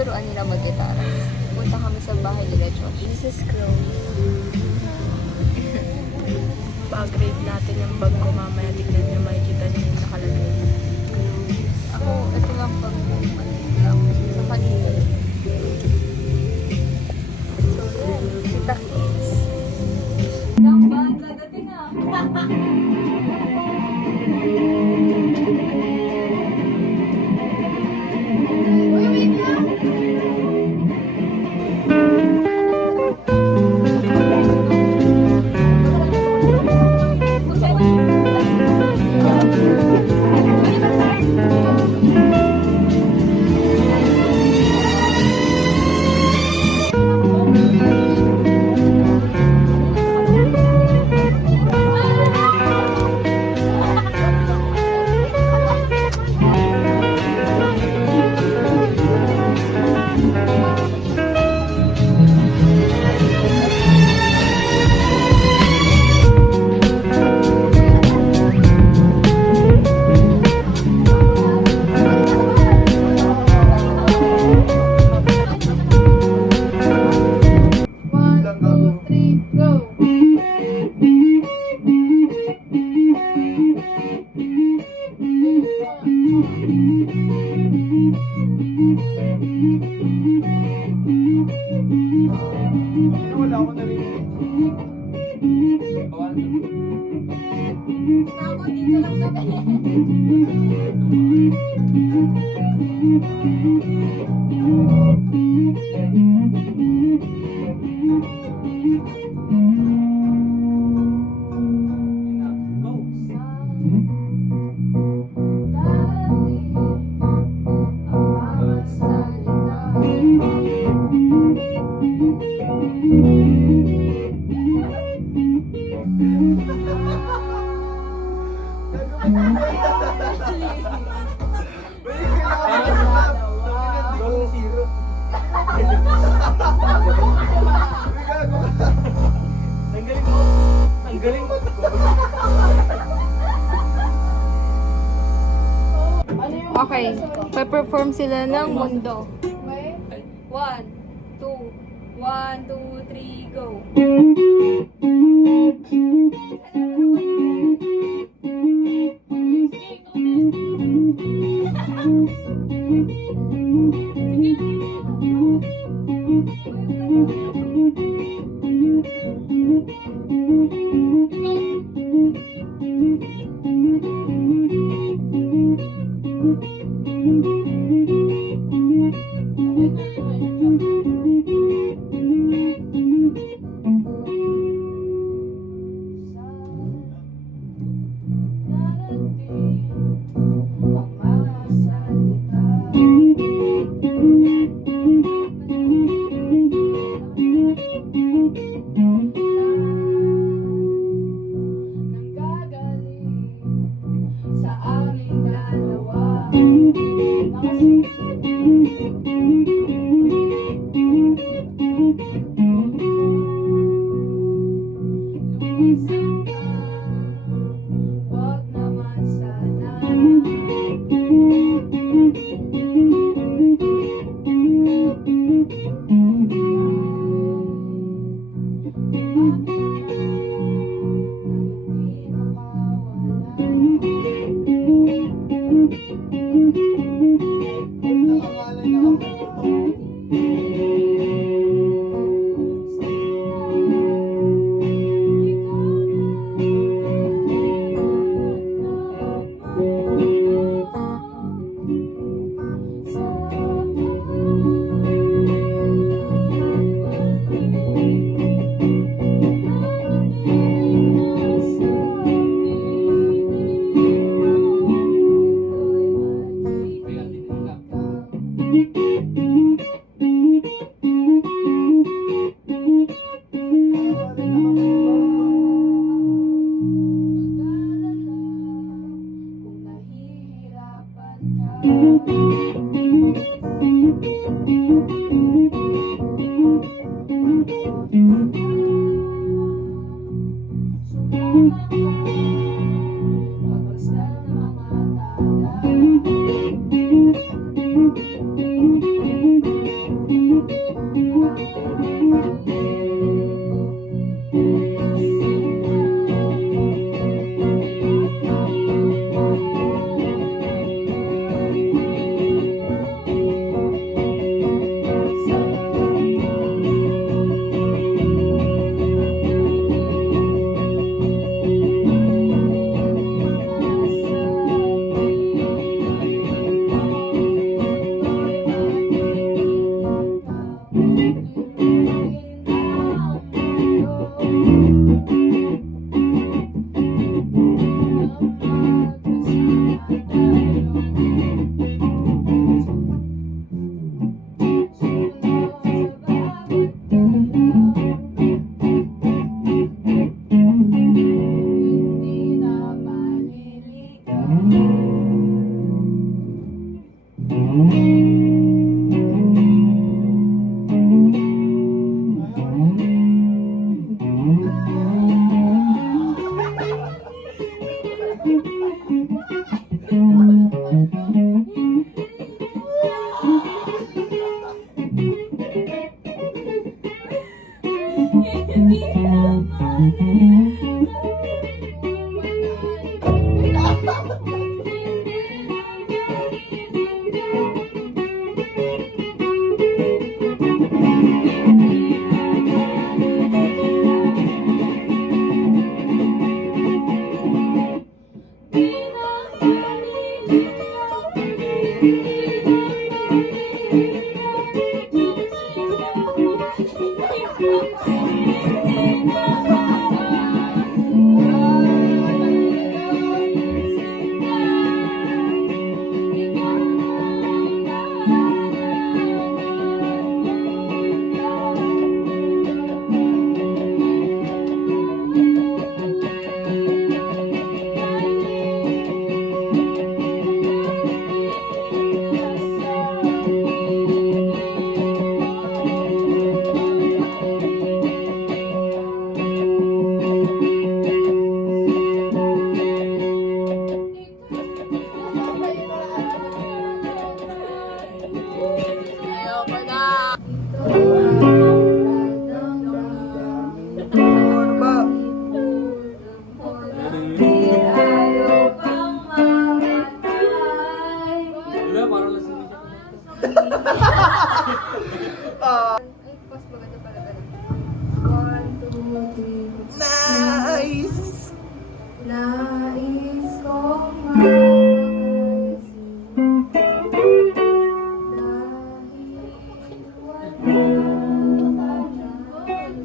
tuturuan nila mag-gitara. Punta kami sa bahay nila Josh. This is Crow. Pag-grade natin yung bag ko mamaya. Tignan nyo, makikita nyo yung nakalagay. Ako, ito lang pag lang sa kanila. So, yan. Kita kids. Damban, nagating ah. Uy, wait lang! Wala ako narinig. Ako, dito lang kami. Ang galing mo. Okay, pe-perform sila ng mundo. 1, 2, 1, 2, 3, go.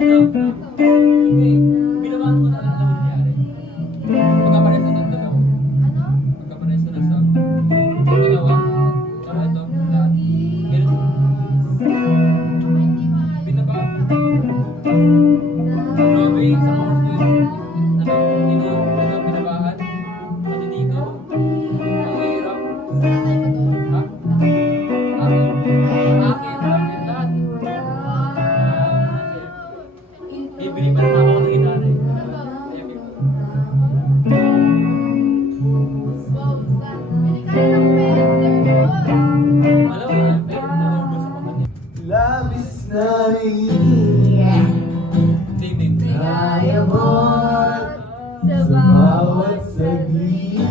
Hindi. Binabahan mo na lang naman nangyari. Magkapares na ng dalawa. Magkapares na ng sound. Dalawa. Para ito. Lahat. Ganun. Binabahan. Grabe, sa oras ko yun. Binabahan. Pati dito. Ang hirap. Ha? Akin. Lahat. Bibili pa naman ako ng gitara eh. Alam mo, pero naubos ako kanina. Labis na iingat. Hindi. Nayabot sa bawat saglit.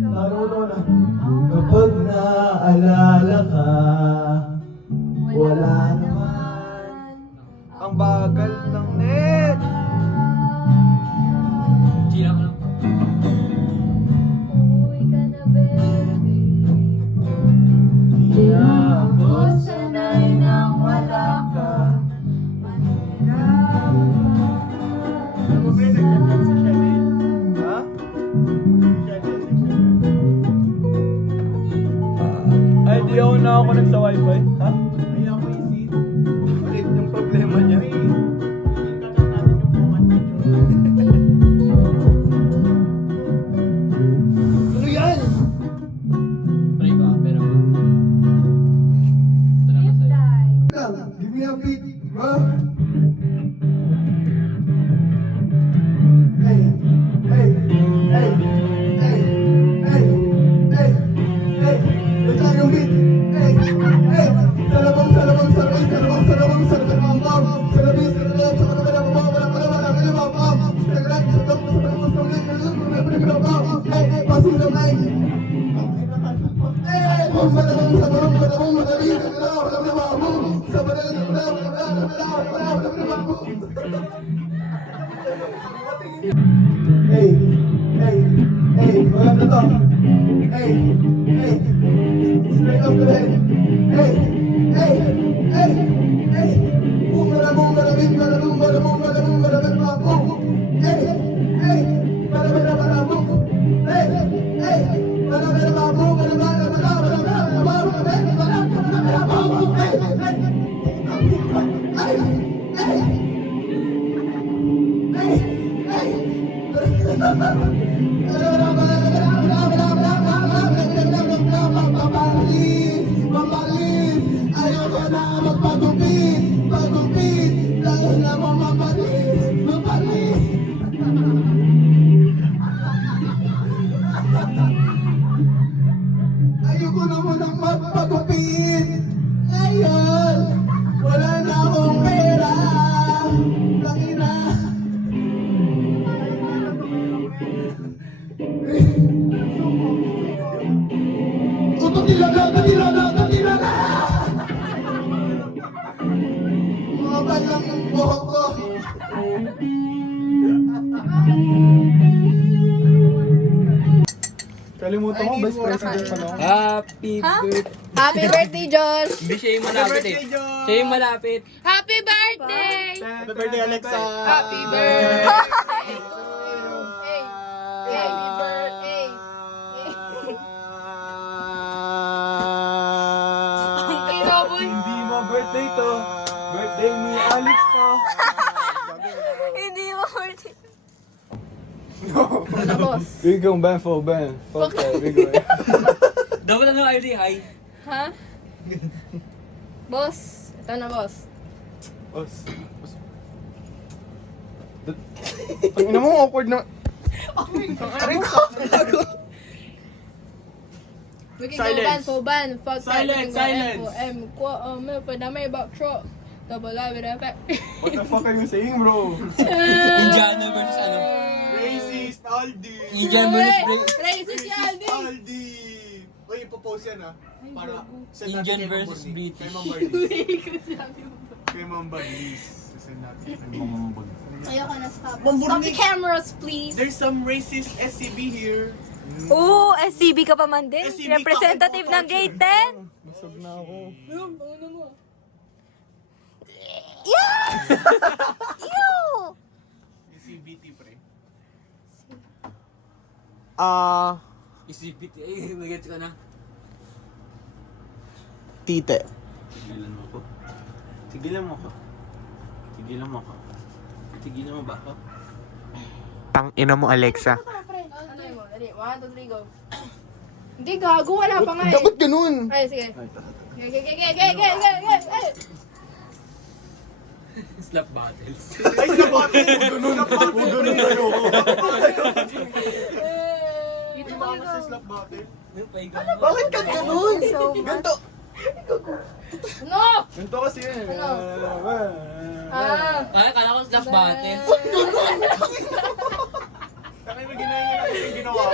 Naruto na. Kapag naaalala ka, wala naman. Ang bagal ng net. Chila ko lang. Di na ako sanay nang wala ka. Ha? Ay, di ako nakakunig sa wifi. Ha? Ay, ako isin. Ulit yung problema niya. Ano yan? Try ko pero ma. Salamat sa'yo. Give me a beat, bro. Hey, hey, hey, hey, hey, hey, hey. Ito yung beat. Hey, hey. Salabang, salabang, salabang, salabang, salabang, salabang, bam. Salabing, salabang, salabang, salabang, salabang, bam. Instagram, salabang, salabang, salabang, bam. Hey, hey, pasin lang, hey. Hey, bum, badabang, sabang, badabang, badabing, badabang, badabang, sabang, hey, hey, hey, maganda to. Hey, hey, straight up the head. Hey, hey, hey, hey. Boom, bada, boom, bada, bing, bada, boom, bada, boom, bada, boom, bada, bing, bada, boom. Hey, hey, bada, bada, bada, boom. Hey, hey, bada, bada, bada, boom, bada, bada, bada, bada, bada, bada, bada, bada, bada, boom. Hey, hey, hey, hey, Mapalis, ayoko na magpagupit, pagupit, dahil na mo mapalis, mapalis. Ayoko na mo nang magpagupit, ngayon, wala na akong pera, tangina. Tatilaga! Mga balang buhok ko. Kalimutan ko, Vice President pa lang. Happy birthday. Happy birthday, Josh! Hindi siya yung malapit eh. Siya yung malapit. Happy birthday! Happy birthday, Alexa! Happy birthday! Hey! Happy birthday! Hindi mo birthday to. Birthday ni Alex to. Hindi mo birthday. Bigong Ben for Ben. Fuck that, bigong. Dapat ano ID, hi. Ha? Boss! Ito na, boss. Ang ina mo, awkward na. We can Silence. go ban. Fuck Silence, that. silence. For the Maybach truck. Double live with effect. What the fuck are you saying, bro? Indiana versus ano? Racist, Aldi. Indiana versus Racist yan, di. Aldi. Uy, ipopost yan ah. Para send natin Indian kay Ma'am versus Borny. British. Kay Ma'am Barniz. Kay Ma'am Barniz. Send natin kay Ma'am Barniz. Ayoko na stop. Ma'am Stop the Borny. cameras, please. There's some racist SCB here. Oo, SCB ka pa man din. SCB ka, Representative ng grade 10. Busog na ako. Ew! CBT, pre. Isipit, eh, magets ka na. Tite. Tigilan mo ako. Tigilan mo ako. Tigilan mo ako. Tigilan mo ba ako? Tang ina mo, Alexa. Ano yun mo? Ready? 1, 2, 3, go. Hindi, gago. Wala pa nga eh. Dapat ganun. Ay, sige. Okay. Slap battles. Ay, sinabote. Ganun. Ganun tayo. Dito Iba kasi slap bottle. Ano Bakit ka ganun? Ganto. No! Ganto kasi yun. Ay, kala ko slap battles. Kaya may ginaya yung ginawa.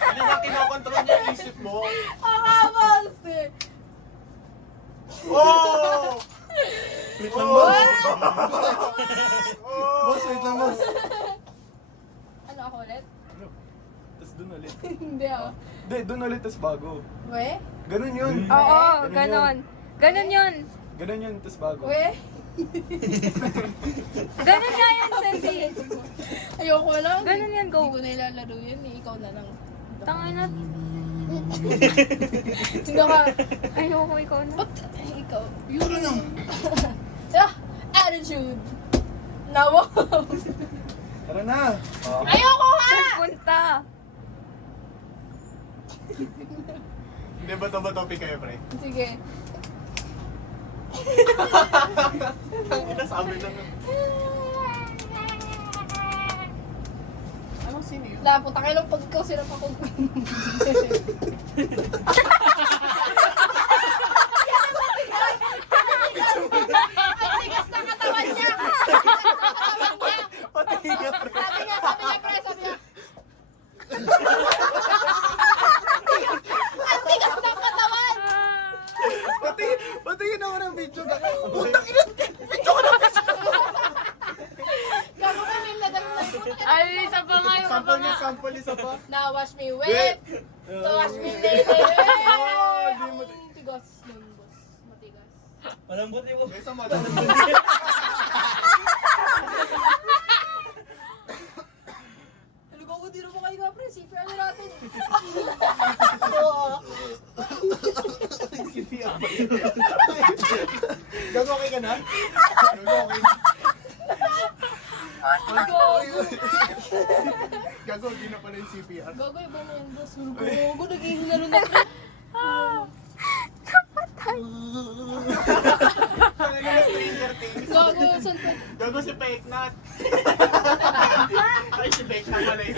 Hindi na kinokontrol niya yung isip mo. Akabas eh! Oh! Wait lang, boss. Boss, wait lang, boss. Ano ako ulit? Tapos dun ulit. Hindi ako. Hindi, dun ulit, tapos bago. We? Ganun yun. Oo, Ganun ganon. Ganon yun. Ganun yun, tapos bago. We? Ganon nga yan, Sensi. Ayoko lang. Ganon yan, go. Hindi ko na ilalaro yun eh. Ikaw na lang. Tangay na. Hindi ka. Ayoko, ikaw na. Ba't? Ikaw. Yun na. Ah! Attitude! Nawa! Tara na. Ayoko nga! Saan punta? Hindi ba ito topic kayo, pre? Sige. Ito sabi lang. Anong sino yun? Lapo, takay lang pag ikaw sila pa kung... Ang tigas ng katawan niya! Pati nga, pre. Sabi niya, sabi niya. Ang tigas ng katawan! Pati yun ako ng video. Putang ina. Video ko na. Gago ka nila ganun lang. Ay, isa pa nga, Sample, isa pa. Now wash me wet, to wash me later. Ang tigas ng boss. Matigas. Malambot yung Isa mo lang. Talaga ko, di naman kayo nga pre. CPR na natin. Gago okay ka na? Gago okay. Gago, di na pala yung CPR. Gago, iba na yung boss. Gago, nag-ihinalo na pre. Ano yung Stranger Things? Gago, saan pa? Gago si Fake Nut. Ay, si Fake Nut pala yun.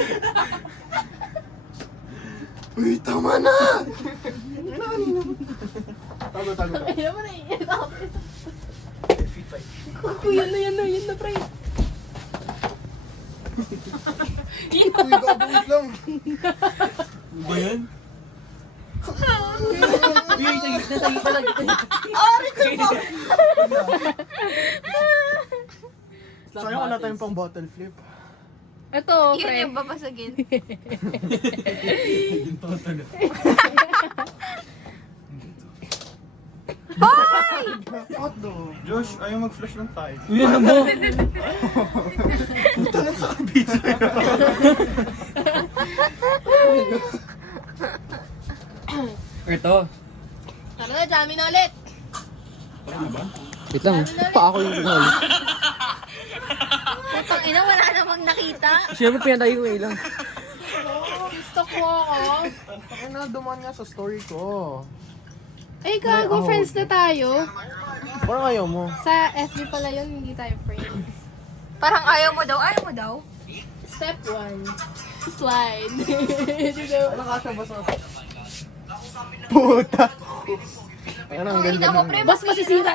Uy, tama na! Tago. Ay naman na iyan ako. Gago, yan na pre. Uy, gago, wait lang. Ano ba yan? Uy, sa gitna lang. Sayang wala tayong pang bottle flip. Ito, Yun pre. yung babasagin. What do? Josh, ayaw mag-flash ng tayo. Uy, ano mo? Puta na sa kabisa. Ito. Tara na, jamming na ulit. Wait lang, pa ako yung kunol. Putang ina, wala namang nakita. Siyempre, pinatay ko lang. Oh, gusto ko ako. Ay na, dumaan nga sa story ko. Ay, gago, friends na tayo. Parang ayaw mo. Sa FB pala yun, hindi tayo friends. Parang ayaw mo daw. Step 1. Slide. Dito. Ano kasha ba sa... Puta! Ayun, ang Ang ganda ina mo, ng... pre. Boss, masisira.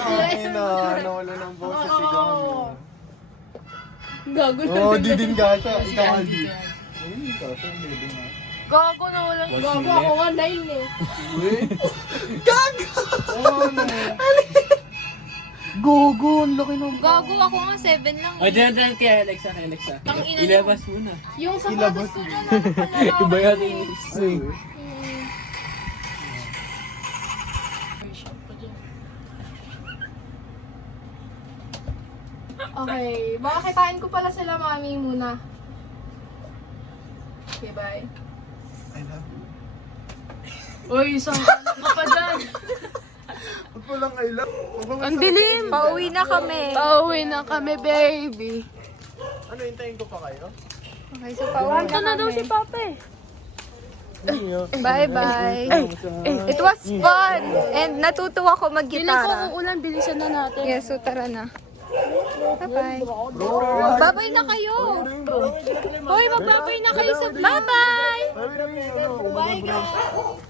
Ay na, nawala ng boses si Oo. Gano. Gago na. Oo, di din kasha. Ikaw Aldi. Ay, kasha, hindi din ha. Gago na wala. Gago ako nga 9 eh. Uy! Gago! Oo, ano? Gogo, ang laki ng... Gago ako nga, 7 lang. O, dyan kay Alexa, Ilabas mo na. Yung sapatos ko na lang. Iba yata yung Okay, baka kitain ko pala sila mami muna. Okay, bye. I love you. Uy, isang ano pa dyan? Ba't mo lang I love? Ang dilim. Pauwi na kami. Pauwi na kami, baby. Ano, hintayin ko pa kayo? Okay, so pauwi na daw si Papa eh. Bye-bye. It was fun. And natutuwa ko mag-gitara. ulan, bilisan na natin. Yes, so tara na. Bye-bye. Babay na kayo. Hoy, magbabay na kayo sa... Bye-bye! Bye, guys!